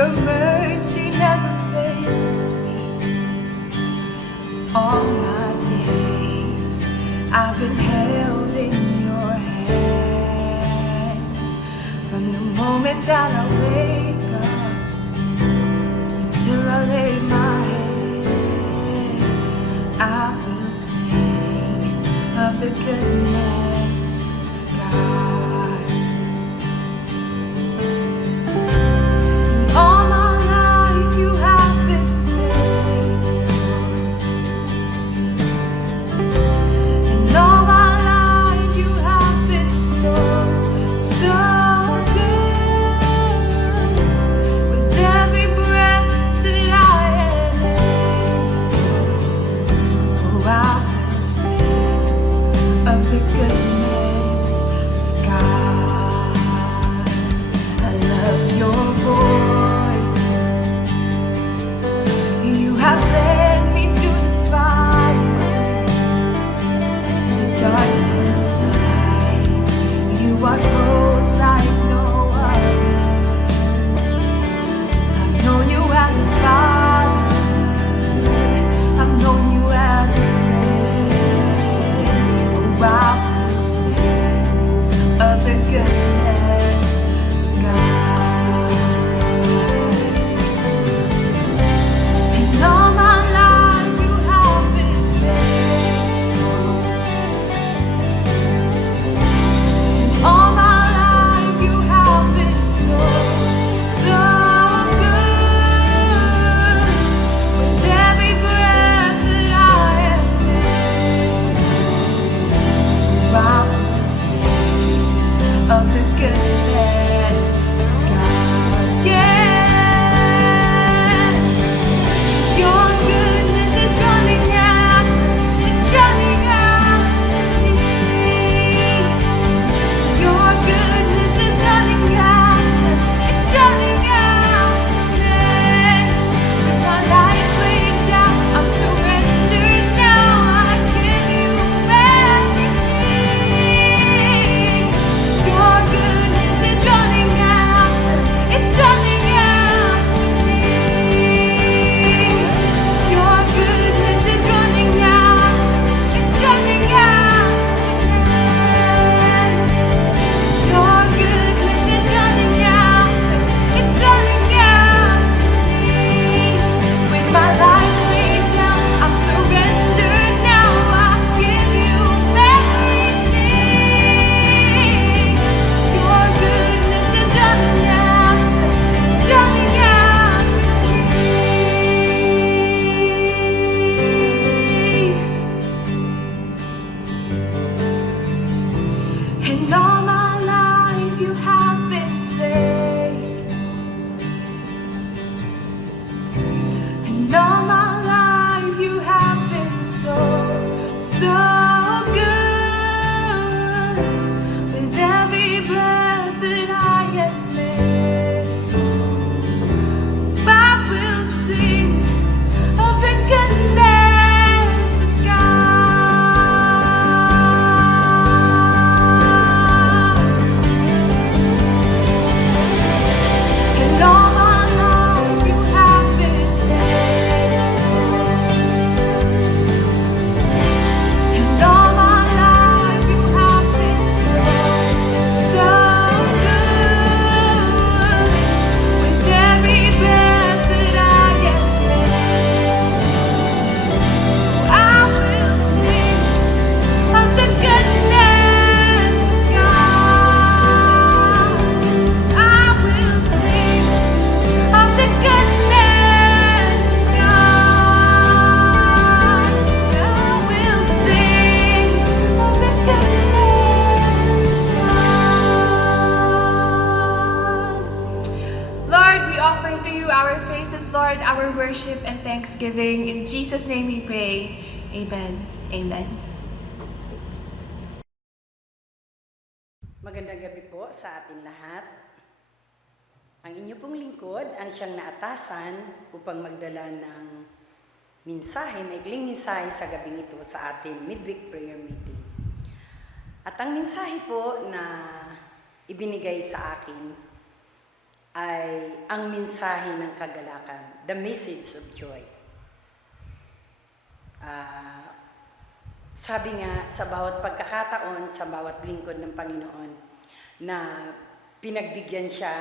Your mercy never fails me. All my days I've been held in your hands. From the moment that I wake up till I lay my head, I will sing of the goodness of God. All my life you have been faithful, and all my life you have been so good. With every breath that I am able, oh, I will sing of the goodness of God. I love your voice. You have led me through the fire, the darkness night. You are close like no other. I've known you as a father. I've known you as a friend. Oh, I will sing of the goodness of God. And all my life you have been faithful. And all my life you have been so good. With every breath that I am able, I will sing of the goodness of God. Yeah, your goodness is running after, it's running after me. Your goodness is running after, it's running after me. With my life laid down, I'm surrendered now. I give you everything. Your goodness is running after, it's running after me. Your goodness is running after, it's running after me. Your goodness is running after, it's running after me. With my life laid down, I'm surrendered now. I give you everything. Your goodness is running after, it's running after me. And all my life you have been faithful. And all my life you have been so good. With every breath that I am able, I will sing of the goodness of God. And all my life you have been faithful. And all my life you have been so good. With every breath that I am able, I will sing of the goodness of God. I will sing of the goodness of God. I will sing of the goodness of God. Lord, we offer to you our praises, Lord, our worship and thanksgiving. In Jesus' name we pray. Amen. Amen. Magandang gabi po sa atin lahat. Ang inyo pong lingkod ang siyang naatasan upang magdala ng mensahe, maikling mensahe sa gabing ito sa ating midweek prayer meeting. At ang mensahe po na ibinigay sa akin ay ang mensahe ng kagalakan, the message of joy. Sabi nga, sa bawat pagkakataon, sa bawat lingkod ng Panginoon, na pinagbigyan siya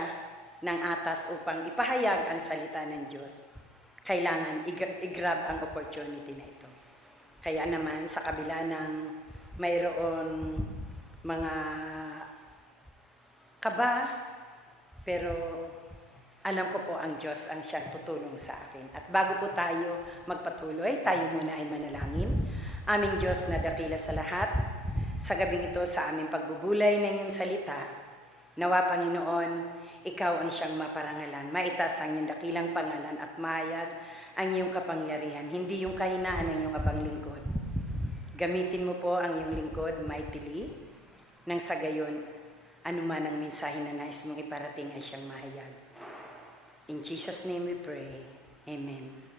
ng atas upang ipahayag ang salita ng Diyos, kailangan i-grab ang opportunity na ito. Kaya naman, sa kabila ng mayroon mga kaba, pero alam ko po ang Diyos ang siyang tutulong sa akin. At bago po tayo magpatuloy, tayo muna ay manalangin. Aming Diyos na dakila sa lahat, sa gabing ito sa aming pagbubulay ng iyong salita, nawa Panginoon, ikaw ang siyang maparangalan, maitas ang iyong dakilang pangalan at mahayag ang iyong kapangyarihan, hindi yung kahinaan ng iyong abang lingkod. Gamitin mo po ang iyong lingkod mightily, nang sa gayon, anuman ang mensahe na nais mong iparating ay siyang mahayag. In Jesus' name we pray. Amen.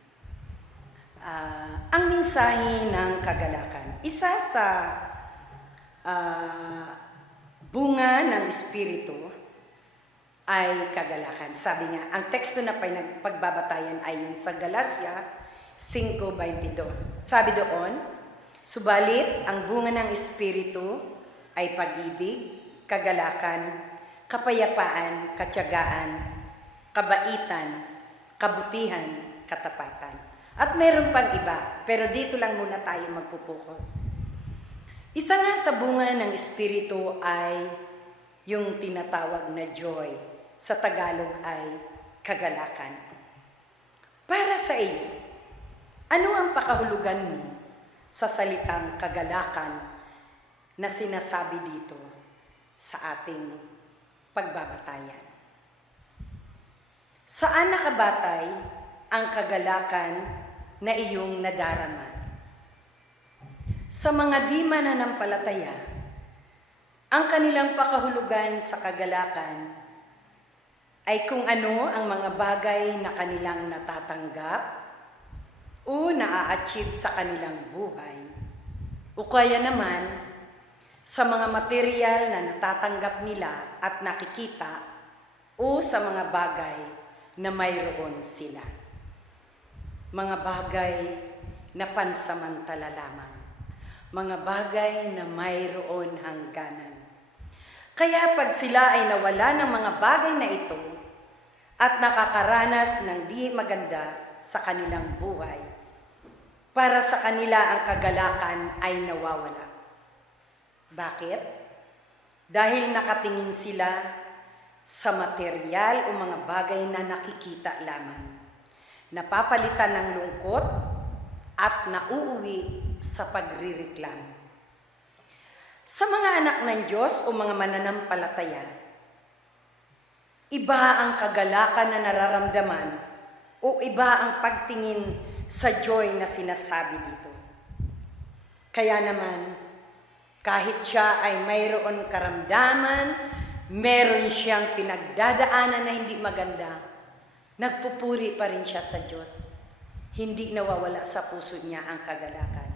Ang mensahe ng kagalakan. Isa sa bunga ng Espiritu ay kagalakan. Sabi nga, ang teksto na pagbabatayan ay yung sa Galatia 5:22. Sabi doon, subalit ang bunga ng Espiritu ay pag-ibig, kagalakan, kapayapaan, katiyagaan, kabaitan, kabutihan, katapatan. At meron pang iba, pero dito lang muna tayo magpupokus. Isa nga sa bunga ng Espiritu ay yung tinatawag na joy. Sa Tagalog ay kagalakan. Para sa iyo, ano ang pakahulugan mo sa salitang kagalakan na sinasabi dito sa ating pagbabatayan? Saan nakabatay ang kagalakan na iyong nadarama? Sa mga di mananampalataya, ang kanilang pakahulugan sa kagalakan ay kung ano ang mga bagay na kanilang natatanggap o naa-achieve sa kanilang buhay, o kaya naman sa mga material na natatanggap nila at nakikita o sa mga bagay na mayroon sila. Mga bagay na pansamantala lamang. Mga bagay na mayroon hangganan. Kaya pag sila ay nawala ng mga bagay na ito at nakakaranas ng di maganda sa kanilang buhay, para sa kanila ang kagalakan ay nawawala. Bakit? Dahil nakatingin sila sa material o mga bagay na nakikita lamang. Napapalitan ng lungkot at nauuwi sa pagrireklamo. Sa mga anak ng Diyos o mga mananampalataya, iba ang kagalakan na nararamdaman o iba ang pagtingin sa joy na sinasabi dito. Kaya naman, kahit siya ay mayroon karamdaman, meron siyang pinagdadaanan na hindi maganda, nagpupuri pa rin siya sa Diyos. Hindi nawawala sa puso niya ang kagalakan.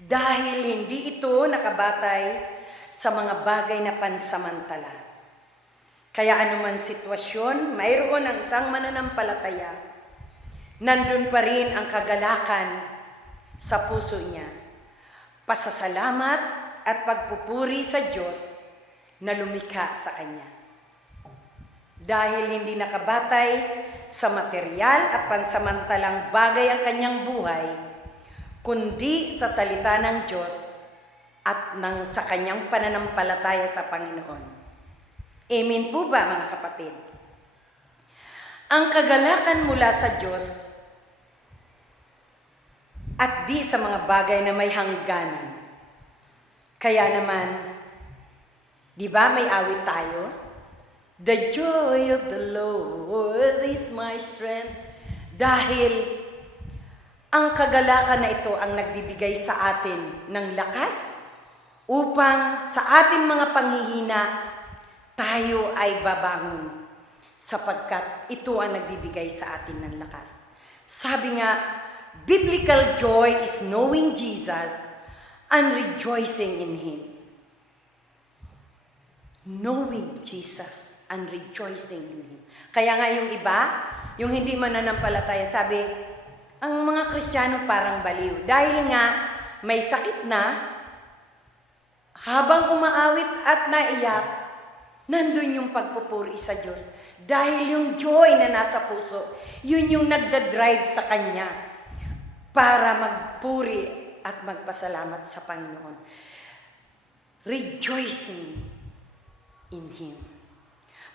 Dahil hindi ito nakabatay sa mga bagay na pansamantala. Kaya anuman sitwasyon, mayroon ang isang mananampalataya, nandun pa rin ang kagalakan sa puso niya. Pasasalamat at pagpupuri sa Diyos na lumikha sa Kanya. Dahil hindi nakabatay sa material at pansamantalang bagay ang kanyang buhay, kundi sa salita ng Diyos at sa kanyang pananampalataya sa Panginoon. Amen po ba, mga kapatid? Ang kagalakan mula sa Diyos at di sa mga bagay na may hangganan. Kaya naman, di ba may awit tayo? The joy of the Lord is my strength. Dahil ang kagalakan na ito ang nagbibigay sa atin ng lakas upang sa ating mga panghihina tayo ay babangon sapagkat ito ang nagbibigay sa atin ng lakas. Sabi nga, biblical joy is knowing Jesus and rejoicing in Him. knowing Jesus and rejoicing in Him. Kaya nga yung iba, yung hindi mananampalataya, sabi, ang mga Kristiyano parang baliw. Dahil nga may sakit na, habang umaawit at naiyak, nandun yung pagpupuri sa Diyos. Dahil yung joy na nasa puso, yun yung nagdadrive sa Kanya para magpuri at magpasalamat sa Panginoon. Rejoicing in Him.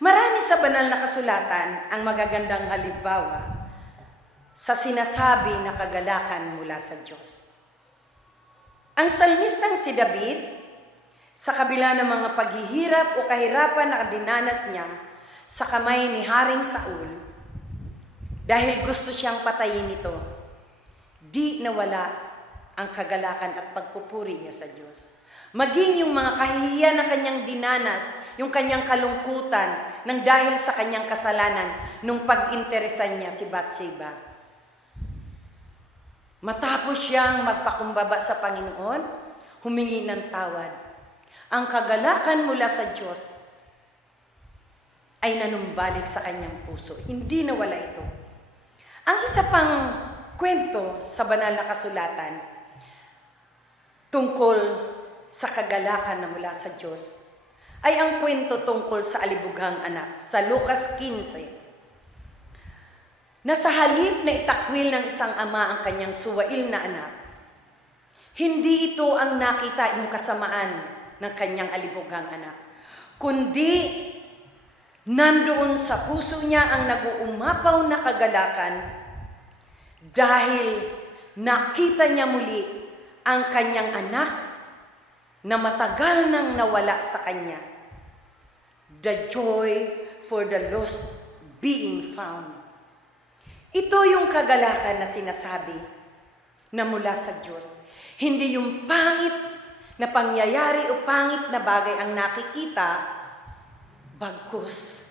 Marami sa banal na kasulatan ang magagandang halimbawa sa sinasabi na kagalakan mula sa Diyos. Ang salmistang si David, sa kabila ng mga paghihirap o kahirapan na dinanas niya sa kamay ni Haring Saul, dahil gusto siyang patayin ito, di nawala ang kagalakan at pagpupuri niya sa Diyos. Maging yung mga kahihiyan na kanyang dinanas, yung kanyang kalungkutan, nang dahil sa kanyang kasalanan, nung pag-interesan niya si Bathsheba. Matapos siyang magpakumbaba sa Panginoon, humingi ng tawad. Ang kagalakan mula sa Diyos ay nanumbalik sa kanyang puso. Hindi nawala ito. Ang isa pang kwento sa banal na kasulatan tungkol sa kagalakan na mula sa Diyos ay ang kwento tungkol sa alibughang anak sa Lucas 15. Na sa halip na itakwil ng isang ama ang kanyang suwail na anak, hindi ito ang nakita yung kasamaan ng kanyang alibughang anak, kundi nandoon sa puso niya ang nag-uumapaw na kagalakan dahil nakita niya muli ang kanyang anak na matagal nang nawala sa kanya. The joy for the lost being found. Ito yung kagalakan na sinasabi na mula sa Diyos. Hindi yung pangit na pangyayari o pangit na bagay ang nakikita, bagkus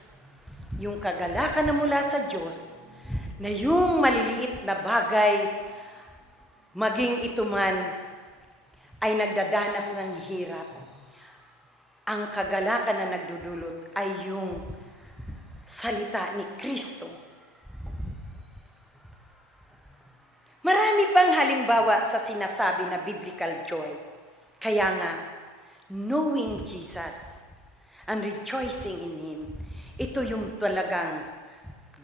yung kagalakan na mula sa Diyos na yung maliliit na bagay, maging ito man ay nagdadanas ng hirap. Ang kagalakan na nagdudulot ay yung salita ni Kristo. Marami pang halimbawa sa sinasabi na biblical joy. Kaya nga, knowing Jesus and rejoicing in Him, ito yung talagang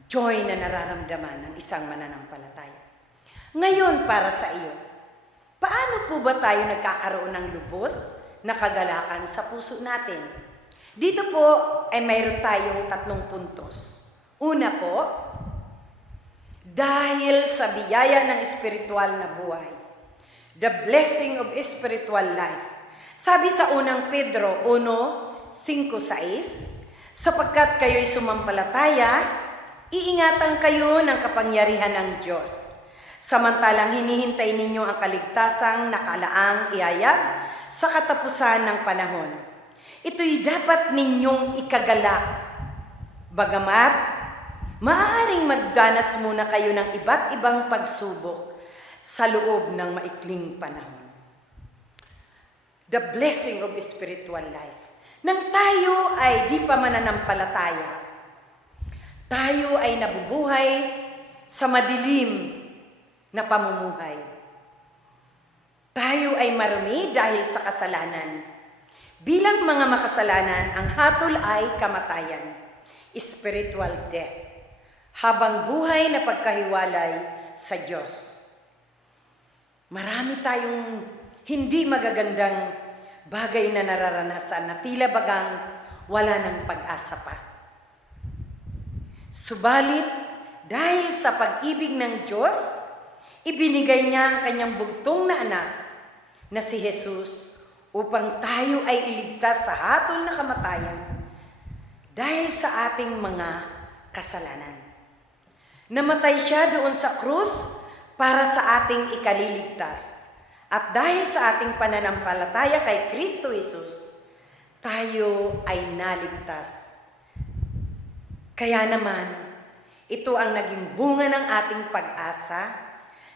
joy na nararamdaman ng isang mananampalataya. Ngayon, para sa iyo, paano po ba tayo nagkakaroon ng lubos na kagalakan sa puso natin? Dito po ay mayroon tayong 3 puntos. Una po, dahil sa biyaya ng espiritual na buhay. The blessing of spiritual life. Sabi sa unang Pedro 1:5-6, sapagkat kayo'y sumampalataya, iingatan kayo ng kapangyarihan ng Diyos. Samantalang hinihintay ninyo ang kaligtasang nakalaang iayag sa katapusan ng panahon. Ito'y dapat ninyong ikagalak. Bagamat, maaaring magdanas muna kayo ng iba't ibang pagsubok sa loob ng maikling panahon. The blessing of spiritual life. Nang tayo ay di pa mananampalataya, tayo ay nabubuhay sa madilim na pamumuhay. Tayo ay marumi dahil sa kasalanan. Bilang mga makasalanan, ang hatol ay kamatayan, spiritual death, habang buhay na pagkahiwalay sa Diyos. Marami tayong hindi magagandang bagay na nararanasan na tila bagang wala ng pag-asa pa. Subalit, dahil sa pag-ibig ng Diyos, ibinigay niya ang kanyang bugtong na anak na si Jesus upang tayo ay iligtas sa hatol na kamatayan dahil sa ating mga kasalanan. Namatay siya doon sa krus para sa ating ikaliligtas. At dahil sa ating pananampalataya kay Kristo Jesus, tayo ay naligtas. Kaya naman, ito ang naging bunga ng ating pag-asa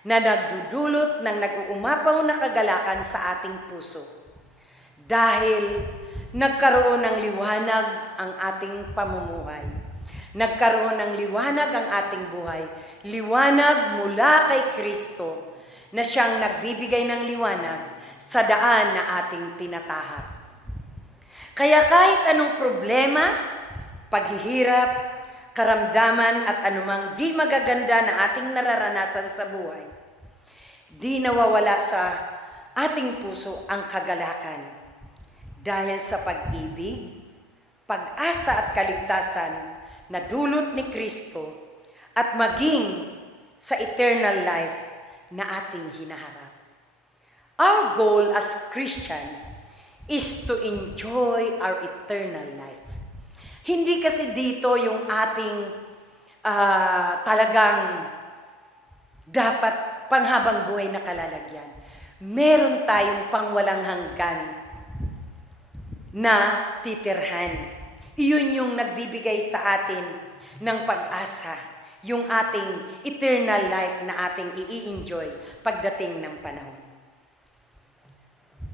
na nagdudulot ng nag-uumapaw na kagalakan sa ating puso. Dahil nagkaroon ng liwanag ang ating pamumuhay. Nagkaroon ng liwanag ang ating buhay. Liwanag mula kay Kristo na siyang nagbibigay ng liwanag sa daan na ating tinatahak. Kaya kahit anong problema, paghihirap, karamdaman at anumang di magaganda na ating nararanasan sa buhay, di nawawala sa ating puso ang kagalakan dahil sa pag-ibig, pag-asa at kaligtasan na dulot ni Kristo at maging sa eternal life na ating hinaharap. Our goal as Christian is to enjoy our eternal life. Hindi kasi dito yung ating talagang dapat panghabang buhay na kalalagyan. Meron tayong pangwalang hanggan na titirhan. Iyon yung nagbibigay sa atin ng pag-asa, yung ating eternal life na ating i-enjoy pagdating ng panahon.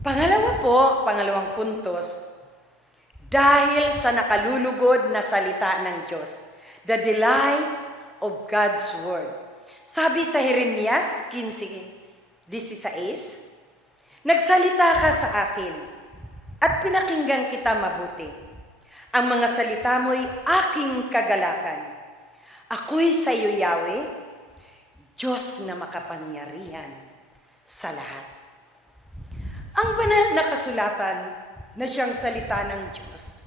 Pangalawang puntos, dahil sa nakalulugod na salita ng Diyos, the delight of God's Word. Sabi sa Jeremias 15:16, nagsalita ka sa akin at pinakinggan kita mabuti. Ang mga salita mo'y aking kagalakan. Ako'y sa iyo, Yahweh, Diyos na makapangyarihan sa lahat. Ang banal na kasulatan na siyang salita ng Diyos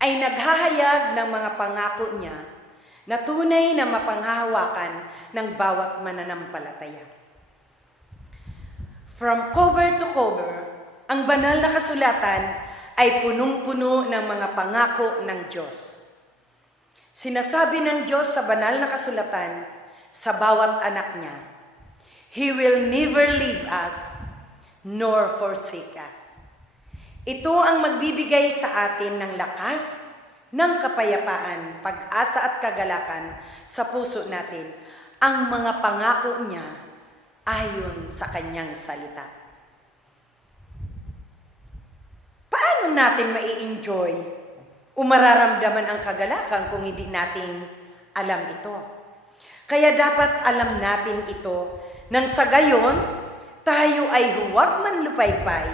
ay naghahayag ng mga pangako niya na tunay na mapanghahawakan ng bawat mananampalataya. From cover to cover, ang banal na kasulatan ay punong-puno ng mga pangako ng Diyos. Sinasabi ng Diyos sa banal na kasulatan sa bawat anak niya, He will never leave us nor forsake us. Ito ang magbibigay sa atin ng lakas, ng kapayapaan, pag-asa at kagalakan sa puso natin, ang mga pangako niya ayon sa kanyang salita. Paano natin mai-enjoy o mararamdaman ang kagalakan kung hindi natin alam ito? Kaya dapat alam natin ito nang sa gayon, tayo ay huwag manlupaypay,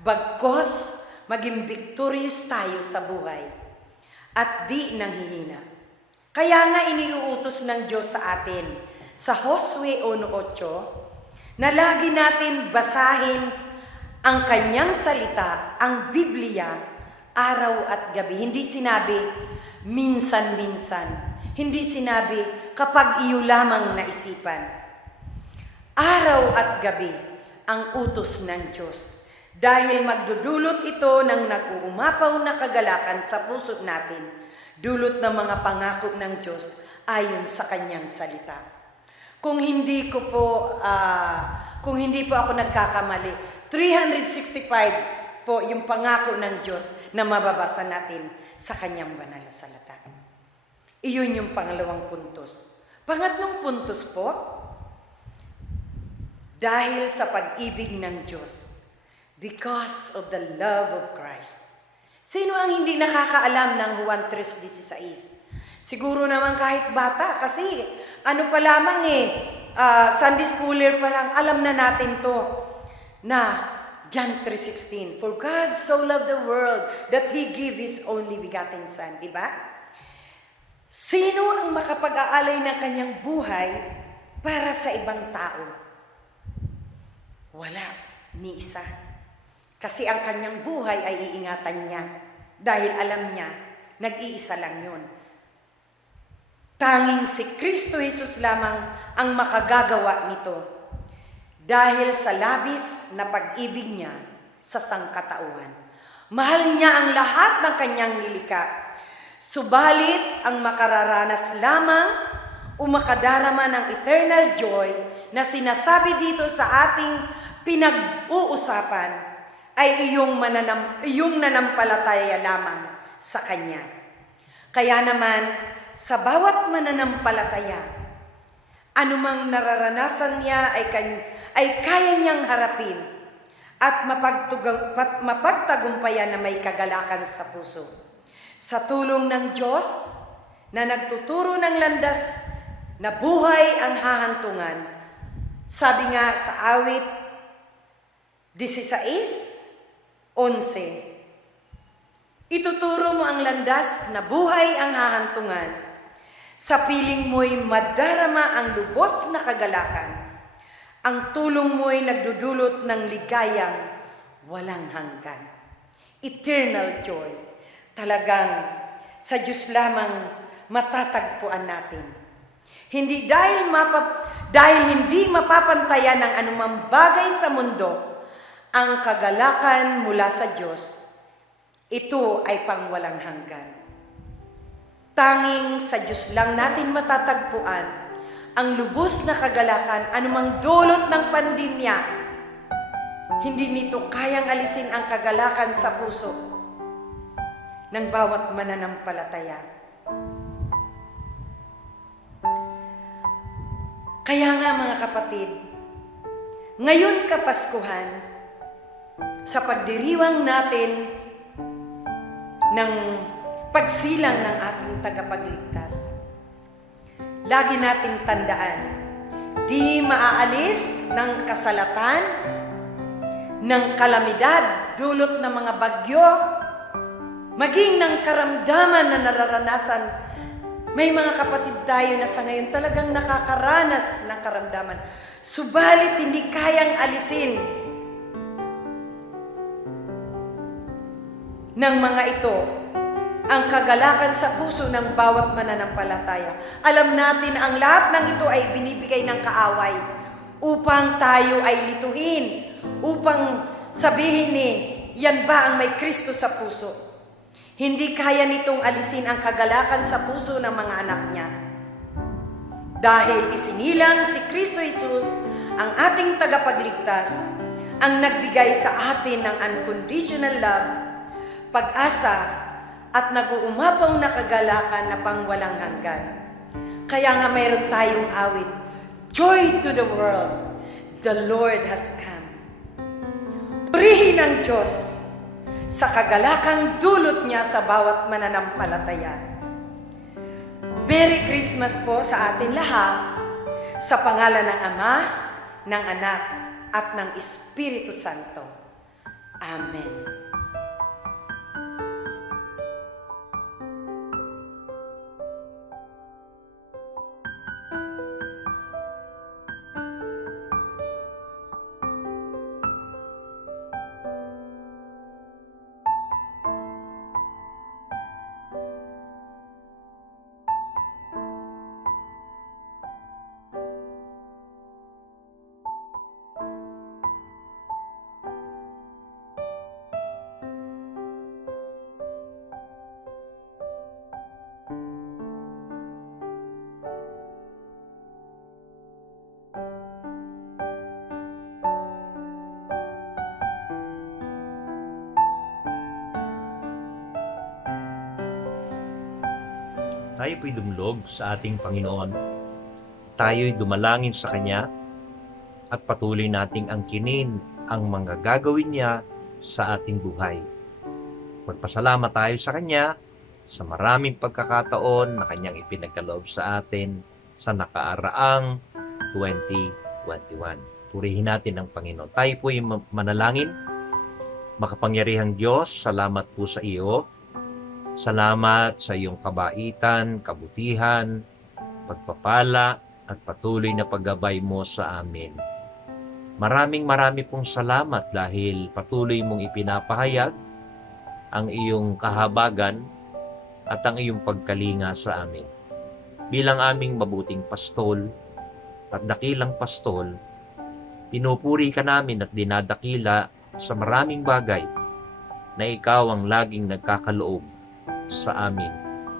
bagkos maging victorious tayo sa buhay at di nanghihina. Kaya nga iniuutos ng Diyos sa atin sa Josue 1:8 na lagi natin basahin ang kanyang salita, ang Biblia, araw at gabi. Hindi sinabi minsan-minsan. Hindi sinabi kapag iyo lamang naisipan. Araw at gabi ang utos ng Diyos. Dahil magdudulot ito ng nag-uumapaw na kagalakan sa puso natin, dulot ng mga pangako ng Diyos ayon sa kanyang salita. Kung hindi po ako nagkakamali, 365 po yung pangako ng Diyos na mababasa natin sa kanyang banal na salita. Iyon yung pangalawang puntos. Pangatlong puntos po, dahil sa pag-ibig ng Diyos, because of the love of Christ. Sino ang hindi nakakaalam ng Juan 3:16? Siguro naman kahit bata, kasi ano pa lamang Sunday schooler pa lang, alam na natin to, na John 3:16, for God so loved the world that He gave His only begotten Son, di ba? Sino ang makapag-aalay ng kanyang buhay para sa ibang tao? Wala, ni isa. Kasi ang kanyang buhay ay iingatan niya dahil alam niya, nag-iisa lang yun. Tanging si Kristo Jesus lamang ang makagagawa nito dahil sa labis na pag-ibig niya sa sangkatauhan. Mahal niya ang lahat ng kanyang nilikha. Subalit ang makararanas lamang o makadarama ng eternal joy na sinasabi dito sa ating pinag-uusapan ay iyong nanampalataya lamang sa Kanya. Kaya naman, sa bawat mananampalataya, anumang nararanasan niya ay kaya niyang harapin at mapagtagumpayan na may kagalakan sa puso. Sa tulong ng Diyos na nagtuturo ng landas na buhay ang hahantungan. Sabi nga sa awit 16:11, ituturo mo ang landas na buhay ang hahantungan. Sa piling mo'y madarama ang lubos na kagalakan. Ang tulong mo'y nagdudulot ng ligayang walang hanggan. Eternal joy. Talagang sa Diyos lamang matatagpuan natin. Hindi dahil hindi mapapantayan ng anumang bagay sa mundo ang kagalakan mula sa Diyos. Ito ay pangwalang hanggan. Tanging sa Diyos lang natin matatagpuan ang lubos na kagalakan anumang dulot ng pandemya. Hindi nito kayang alisin ang kagalakan sa puso ng bawat mananampalataya. Kaya nga mga kapatid, ngayon Kapaskuhan, sa pagdiriwang natin ng pagsilang ng ating tagapagligtas, lagi nating tandaan, di maaalis ng kasalatan, ng kalamidad, dulot ng mga bagyo, maging ng karamdaman na nararanasan. May mga kapatid tayo na sa ngayon talagang nakakaranas ng karamdaman. Subalit hindi kayang alisin ng mga ito ang kagalakan sa puso ng bawat mananampalataya. Alam natin ang lahat ng ito ay binibigay ng kaaway upang tayo ay lituhin, upang sabihin yan ba ang may Kristo sa puso? Hindi kaya nitong alisin ang kagalakan sa puso ng mga anak niya. Dahil isinilang si Kristo Jesus, ang ating tagapagligtas, ang nagbigay sa atin ng unconditional love, pag-asa, at nag-uumapaw na kagalakan na pangwalang hanggan. Kaya nga mayroon tayong awit, Joy to the world, the Lord has come. Purihin ang Diyos sa kagalakang dulot niya sa bawat mananampalataya. Merry Christmas po sa atin lahat, sa pangalan ng Ama, ng Anak, at ng Espiritu Santo. Amen. Tayo po'y dumulog sa ating Panginoon. Tayo'y dumalangin sa Kanya at patuloy nating angkinin ang mga gagawin niya sa ating buhay. Magpasalamat tayo sa Kanya sa maraming pagkakataon na Kanyang ipinagkaloob sa atin sa nakaaraang 2021. Purihin natin ang Panginoon. Tayo po'y manalangin. Makapangyarihang Diyos, salamat po sa iyo. Salamat sa iyong kabaitan, kabutihan, pagpapala, at patuloy na paggabay mo sa amin. Maraming pong salamat dahil patuloy mong ipinapahayag ang iyong kahabagan at ang iyong pagkalinga sa amin. Bilang aming mabuting pastol at dakilang pastol, pinupuri ka namin at dinadakila sa maraming bagay na ikaw ang laging nagkakaloob sa amin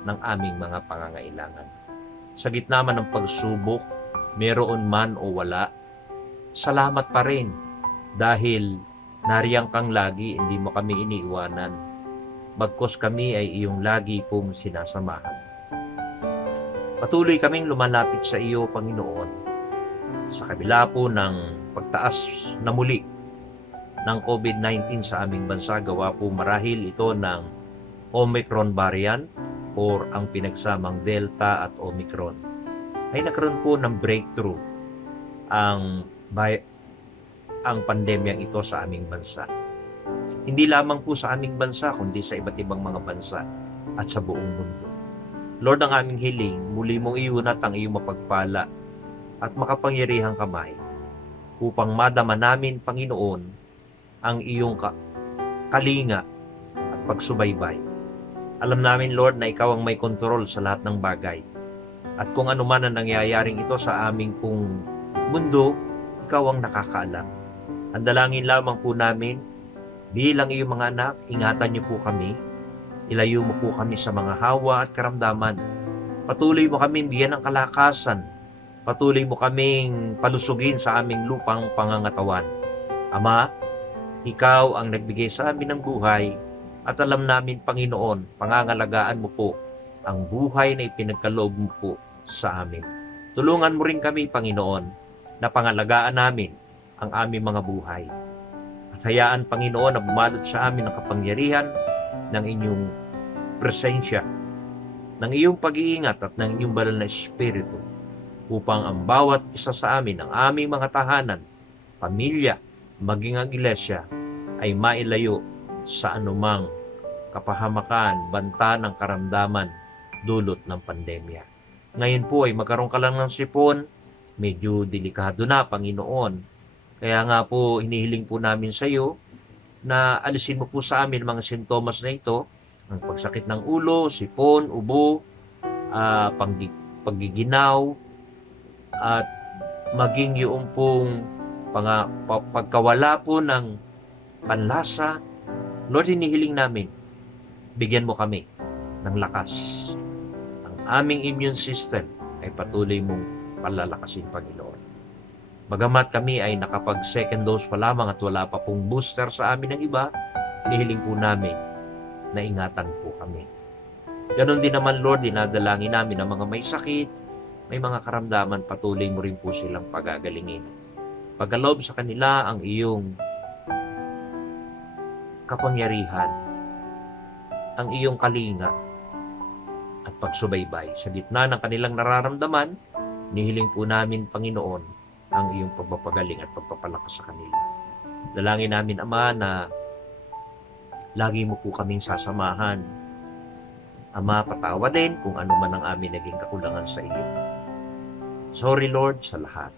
ng aming mga pangangailangan. Sa gitna man ng pagsubok, meron man o wala, salamat pa rin dahil nariyan kang lagi, hindi mo kami iniiwanan. Bagkus kami ay iyong lagi pong sinasamahan. Patuloy kaming lumalapit sa iyo, Panginoon, sa kabila po ng pagtaas na muli ng COVID-19 sa aming bansa, gawa po marahil ito ng Omicron variant or ang pinagsamang Delta at Omicron, ay nagkaroon po ng breakthrough ang pandemyang ito sa aming bansa. Hindi lamang po sa aming bansa, kundi sa iba't ibang mga bansa at sa buong mundo. Lord, ang aming hiling, muli mong iunat ang iyong mapagpala at makapangyarihang kamay upang madama namin, Panginoon, ang iyong kalinga at pagsubaybay. Alam namin, Lord, na ikaw ang may kontrol sa lahat ng bagay. At kung ano man ang nangyayaring ito sa aming pong mundo, ikaw ang nakakaalam. Ang dalangin lamang po namin, bilang iyong mga anak, ingatan niyo po kami. Ilayo mo po kami sa mga hawa at karamdaman. Patuloy mo kaming bigyan ng kalakasan. Patuloy mo kaming palusugin sa aming lupang pangangatawan. Ama, ikaw ang nagbigay sa amin ng buhay at alam namin, Panginoon, pangangalagaan mo po ang buhay na ipinagkaloob mo po sa amin. Tulungan mo rin kami, Panginoon, na pangalagaan namin ang aming mga buhay. At hayaan, Panginoon, na bumalot sa amin ang kapangyarihan ng inyong presensya, ng iyong pag-iingat at ng inyong banal na Espiritu upang ang bawat isa sa amin, ang aming mga tahanan, pamilya, maging ang iglesia, ay mailayo sa anumang kapahamakan, banta ng karamdaman, dulot ng pandemya. Ngayon po ay magkaroon ka lang ng sipon, medyo delikado na, Panginoon. Kaya nga po, hinihiling po namin sa iyo na alisin mo po sa amin mga sintomas na ito, ang pagsakit ng ulo, sipon, ubo, paggiginaw, at maging yung pong pagkawala po ng panlasa. Lord, hinihiling namin, bigyan mo kami ng lakas. Ang aming immune system ay patuloy mong palalakasin, Panginoon. Bagamat kami ay nakapag second dose pa lamang at wala pa pong booster sa amin ng iba, hinihiling po namin na ingatan po kami. Ganon din naman, Lord, dinadalangin namin ang mga may sakit, may mga karamdaman, patuloy mo rin po silang pagagalingin. Pagkaloob sa kanila ang iyong kapangyarihan, ang iyong kalinga at pagsubaybay. Sa gitna ng kanilang nararamdaman, nihiling po namin, Panginoon, ang iyong pagpapagaling at pagpapalakas sa kanila. Dalangin namin, Ama, na lagi mo po kaming sasamahan. Ama, patawa din kung ano man ang amin naging kakulangan sa iyo. Sorry, Lord, sa lahat.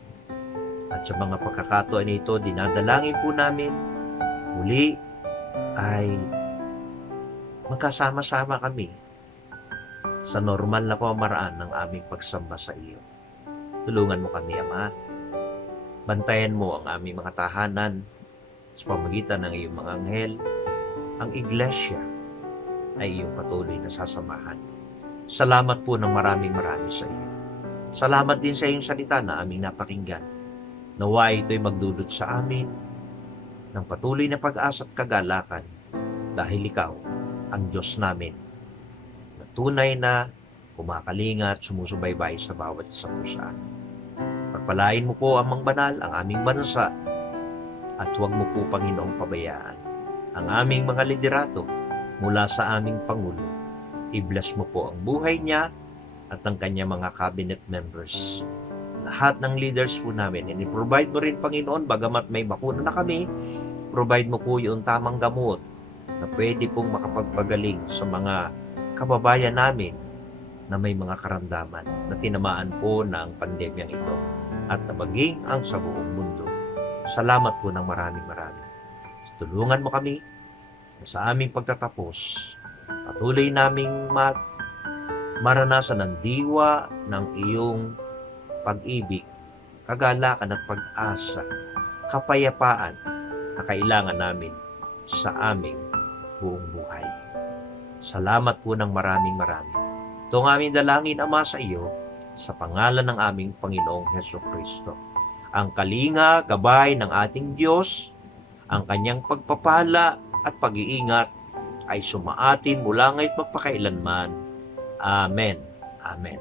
At sa mga pagkakataon nito, dinadalangin po namin, muli ay magkasama-sama kami sa normal na pamaraan ng aming pagsamba sa iyo. Tulungan mo kami, Ama. Bantayan mo ang aming mga tahanan sa pamagitan ng iyong mga anghel. Ang iglesia ay iyong patuloy na sasamahan. Salamat po ng maraming sa iyo. Salamat din sa iyong salita na aming napakinggan. Naway ito'y magdulot sa amin ng patuloy na pag-asa at kagalakan dahil ikaw ang Diyos namin na tunay na kumakalinga at sumusubaybay sa bawat isa po sa amin. Pagpalain mo po amang banal ang aming bansa at huwag mo po, Panginoong, pabayaan ang aming mga liderato mula sa aming Pangulo. I-bless mo po ang buhay niya at ang kanyang mga cabinet members. Lahat ng leaders po namin. And i-provide mo rin, Panginoon, bagamat may bakuna na kami, provide mo po yung tamang gamot na pwede pong makapagpagaling sa mga kababayan namin na may mga karamdaman na tinamaan po ng pandemyang ito at na maging ang sa buong mundo. Salamat po ng maraming. Tulungan mo kami na sa aming pagtatapos, patuloy naming maranasan ng diwa ng iyong pag-ibig, kagalakan at pag-asa, kapayapaan na kailangan namin sa aming buong buhay. Salamat po ng maraming. Ito ang aming dalangin, Ama, sa iyo, sa pangalan ng aming Panginoong Hesukristo. Ang kalinga, gabay ng ating Diyos, ang kanyang pagpapala at pag-iingat ay sumaatin mula ngayon magpakailanman. Amen. Amen.